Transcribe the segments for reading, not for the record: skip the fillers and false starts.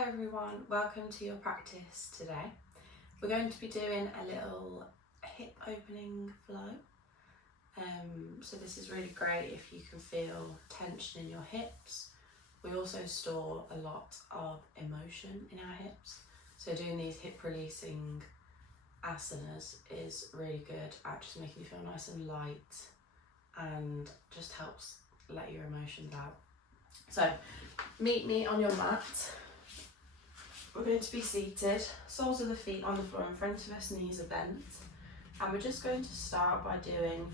Hello everyone, welcome to your practice today. We're going to be doing a little hip opening flow. So this is really great if you can feel tension in your hips. We also store a lot of emotion in our hips. So doing these hip releasing asanas is really good at just making you feel nice and light and just helps let your emotions out. So meet me on your mat. We're going to be seated, soles of the feet on the floor in front of us, knees are bent. And we're just going to start by doing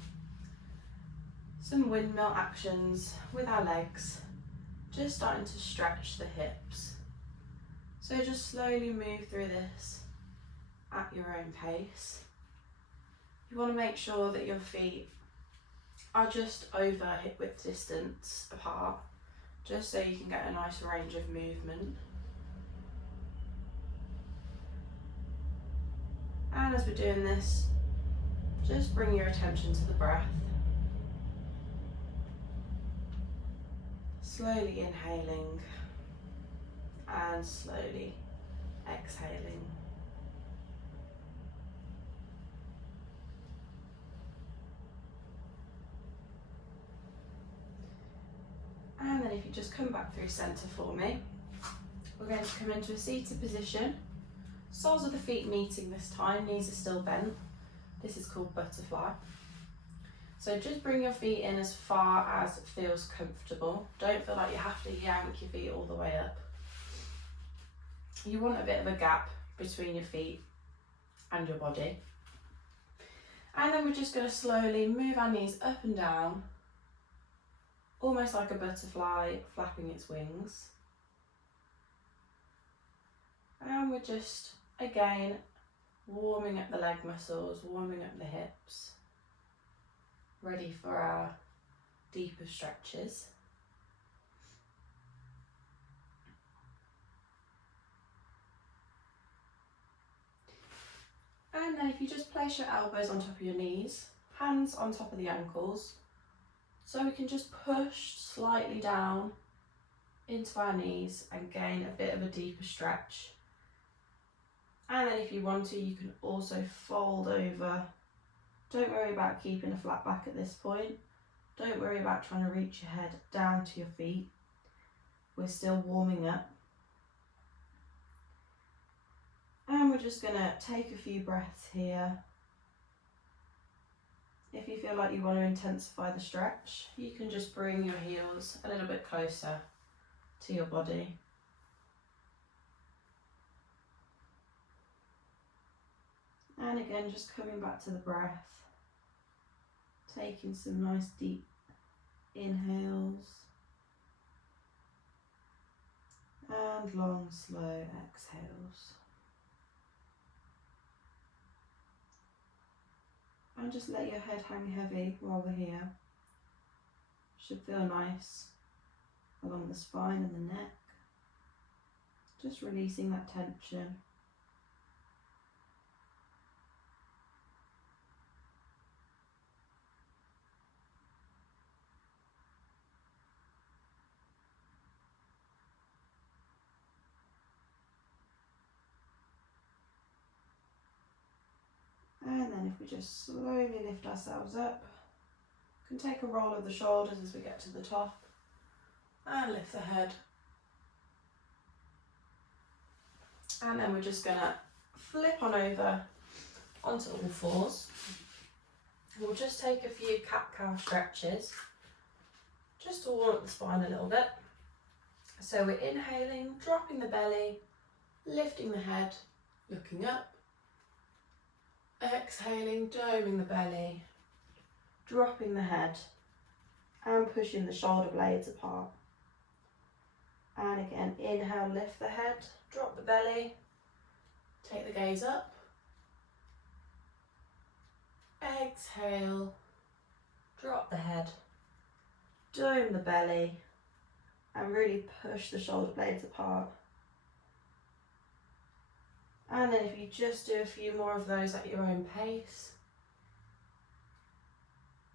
some windmill actions with our legs, just starting to stretch the hips. So just slowly move through this at your own pace. You want to make sure that your feet are just over hip width distance apart, just so you can get a nice range of movement. And as we're doing this, just bring your attention to the breath. Slowly inhaling and slowly exhaling. And then if you just come back through centre for me, we're going to come into a seated position. Soles of the feet meeting this time, knees are still bent. This is called butterfly. So just bring your feet in as far as it feels comfortable. Don't feel like you have to yank your feet all the way up. You want a bit of a gap between your feet and your body. And then we're just going to slowly move our knees up and down, almost like a butterfly flapping its wings. And we're just, again, warming up the leg muscles, warming up the hips, ready for our deeper stretches. And then if you just place your elbows on top of your knees, hands on top of the ankles, so we can just push slightly down into our knees and gain a bit of a deeper stretch. And then if you want to, you can also fold over. Don't worry about keeping a flat back at this point. Don't worry about trying to reach your head down to your feet. We're still warming up. And we're just going to take a few breaths here. If you feel like you want to intensify the stretch, you can just bring your heels a little bit closer to your body. And again, just coming back to the breath, taking some nice deep inhales and long, slow exhales. And just let your head hang heavy while we're here. Should feel nice along the spine and the neck. Just releasing that tension. And then if we just slowly lift ourselves up, we can take a roll of the shoulders as we get to the top and lift the head. And then we're just going to flip on over onto all fours. We'll just take a few cat-cow stretches just to warm up the spine a little bit. So we're inhaling, dropping the belly, lifting the head, looking up. Exhaling, doming the belly, dropping the head and pushing the shoulder blades apart. And again, inhale, lift the head, drop the belly, take the gaze up. Exhale, drop the head, dome the belly and really push the shoulder blades apart. And then if you just do a few more of those at your own pace,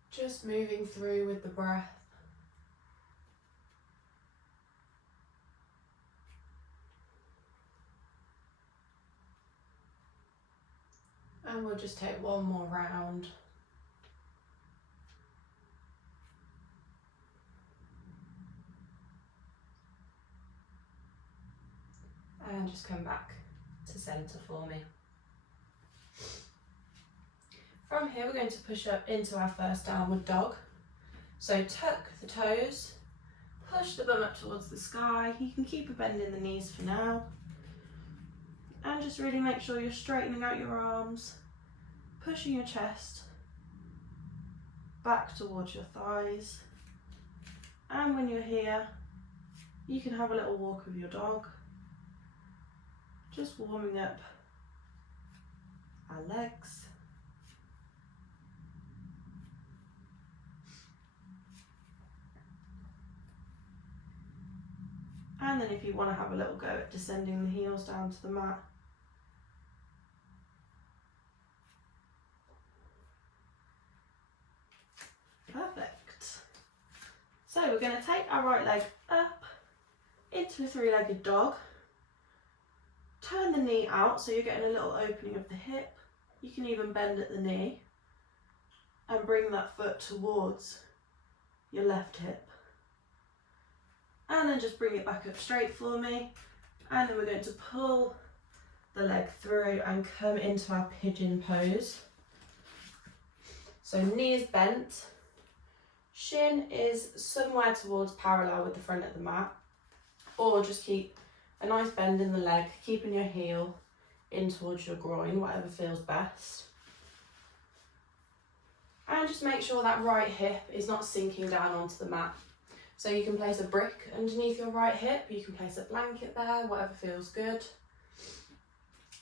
just moving through with the breath. And we'll just take one more round. And just come back to centre for me. From here we're going to push up into our first downward dog. So tuck the toes, push the bum up towards the sky. You can keep a bend in the knees for now. And just really make sure you're straightening out your arms, pushing your chest back towards your thighs. And when you're here, you can have a little walk with your dog, just warming up our legs. And then if you want to have a little go at descending the heels down to the mat. Perfect. So we're going to take our right leg up into a three-legged dog. Turn the knee out so you're getting a little opening of the hip. You can even bend at the knee and bring that foot towards your left hip. And then just bring it back up straight for me. And then we're going to pull the leg through and come into our pigeon pose. So knee is bent, shin is somewhere towards parallel with the front of the mat, or just keep a nice bend in the leg, keeping your heel in towards your groin, whatever feels best. And just make sure that right hip is not sinking down onto the mat. So you can place a brick underneath your right hip, you can place a blanket there, whatever feels good.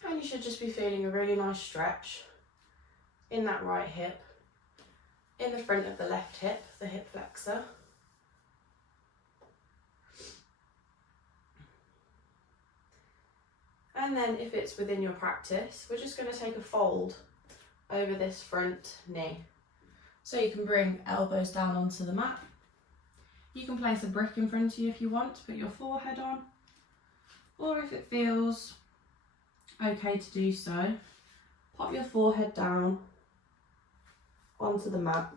And you should just be feeling a really nice stretch in that right hip, in the front of the left hip, the hip flexor. And then if it's within your practice, we're just going to take a fold over this front knee. So you can bring elbows down onto the mat. You can place a brick in front of you if you want to put your forehead on, or if it feels okay to do so, pop your forehead down onto the mat.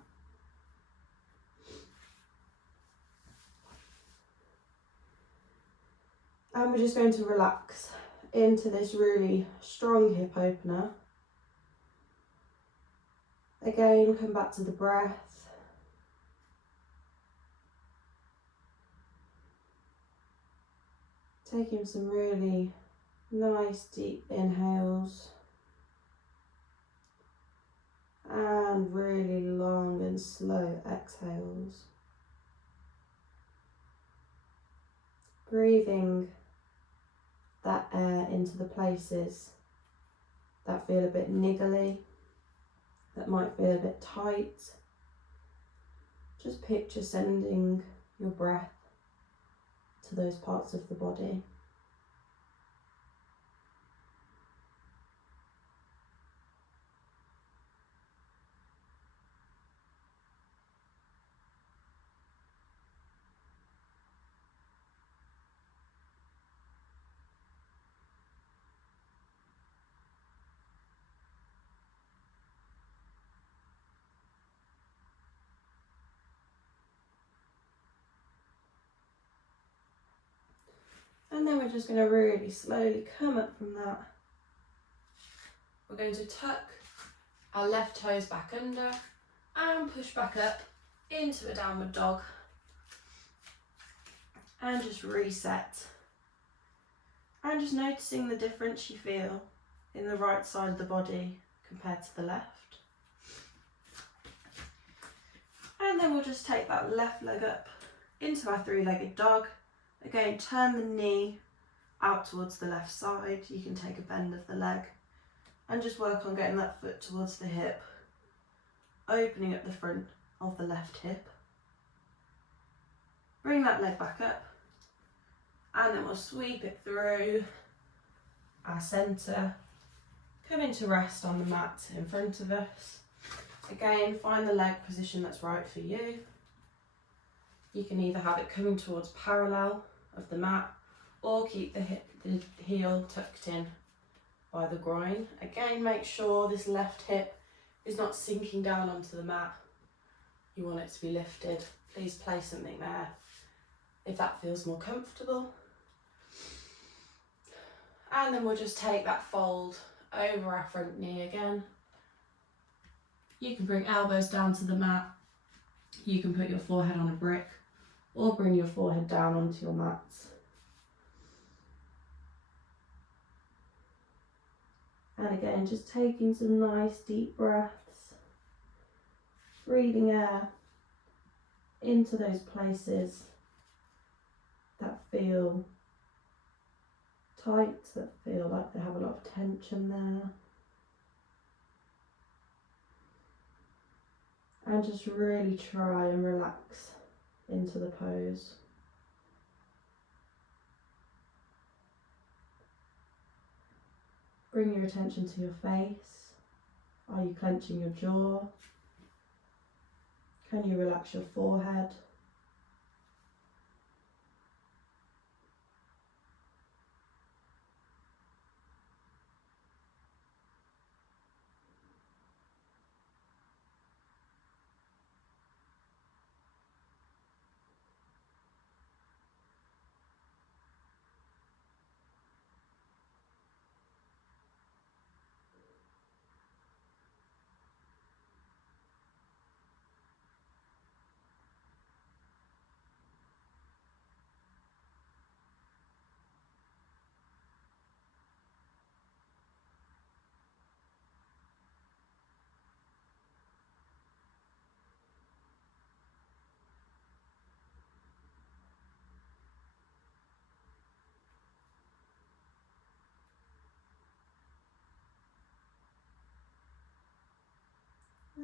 And we're just going to relax into this really strong hip opener. Again, come back to the breath. Taking some really nice deep inhales and really long and slow exhales. Breathing that air into the places that feel a bit niggly, that might feel a bit tight. Just picture sending your breath to those parts of the body. And then we're just going to really slowly come up from that. We're going to tuck our left toes back under and push back up into a downward dog. And just reset. And just noticing the difference you feel in the right side of the body compared to the left. And then we'll just take that left leg up into our three-legged dog. Again, turn the knee out towards the left side. You can take a bend of the leg and just work on getting that foot towards the hip, opening up the front of the left hip. Bring that leg back up and then we'll sweep it through our centre, come into rest on the mat in front of us. Again, find the leg position that's right for you. You can either have it coming towards parallel of the mat or keep the heel tucked in by the groin. Again, make sure this left hip is not sinking down onto the mat. You want it to be lifted. Please place something there if that feels more comfortable. And then we'll just take that fold over our front knee again. You can bring elbows down to the mat. You can put your forehead on a brick or bring your forehead down onto your mats. And again, just taking some nice deep breaths, breathing air into those places that feel tight, that feel like they have a lot of tension there. And just really try and relax into the pose. Bring your attention to your face. Are you clenching your jaw? Can you relax your forehead?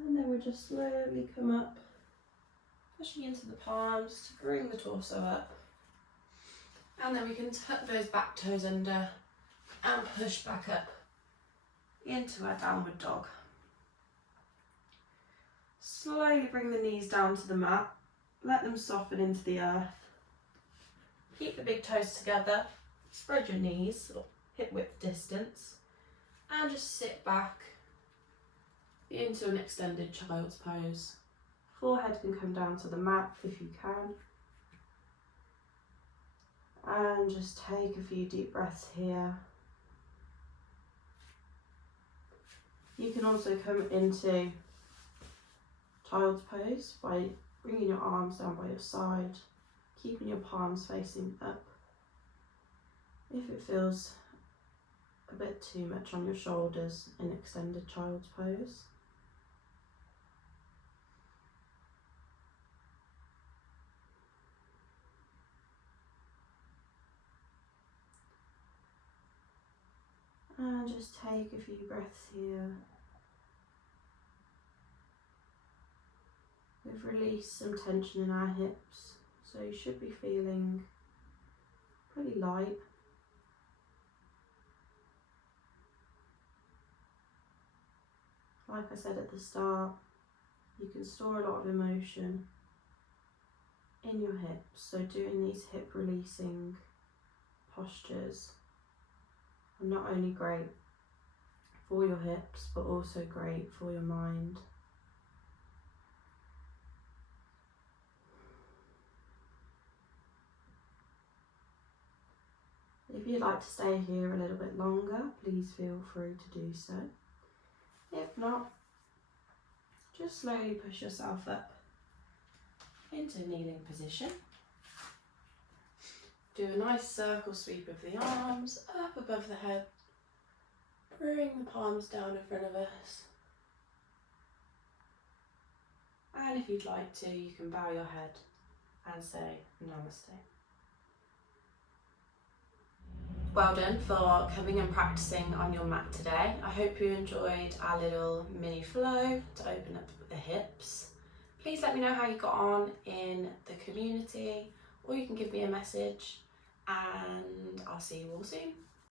And then we'll just slowly come up, pushing into the palms to bring the torso up. And then we can tuck those back toes under and push back up into our downward dog. Slowly bring the knees down to the mat, let them soften into the earth. Keep the big toes together, spread your knees, or hip width distance, and just sit back into an extended child's pose. Forehead can come down to the mat if you can. And just take a few deep breaths here. You can also come into child's pose by bringing your arms down by your side, keeping your palms facing up. If it feels a bit too much on your shoulders in extended child's pose. And just take a few breaths here. We've released some tension in our hips, so you should be feeling pretty light. Like I said at the start, you can store a lot of emotion in your hips, so doing these hip releasing postures are not only great for your hips, but also great for your mind. If you'd like to stay here a little bit longer, please feel free to do so. If not, just slowly push yourself up into kneeling position. Do a nice circle sweep of the arms up above the head. Bring the palms down in front of us. And if you'd like to, you can bow your head and say Namaste. Well done for coming and practicing on your mat today. I hope you enjoyed our little mini flow to open up the hips. Please let me know how you got on in the community, or you can give me a message, and I'll see you all soon.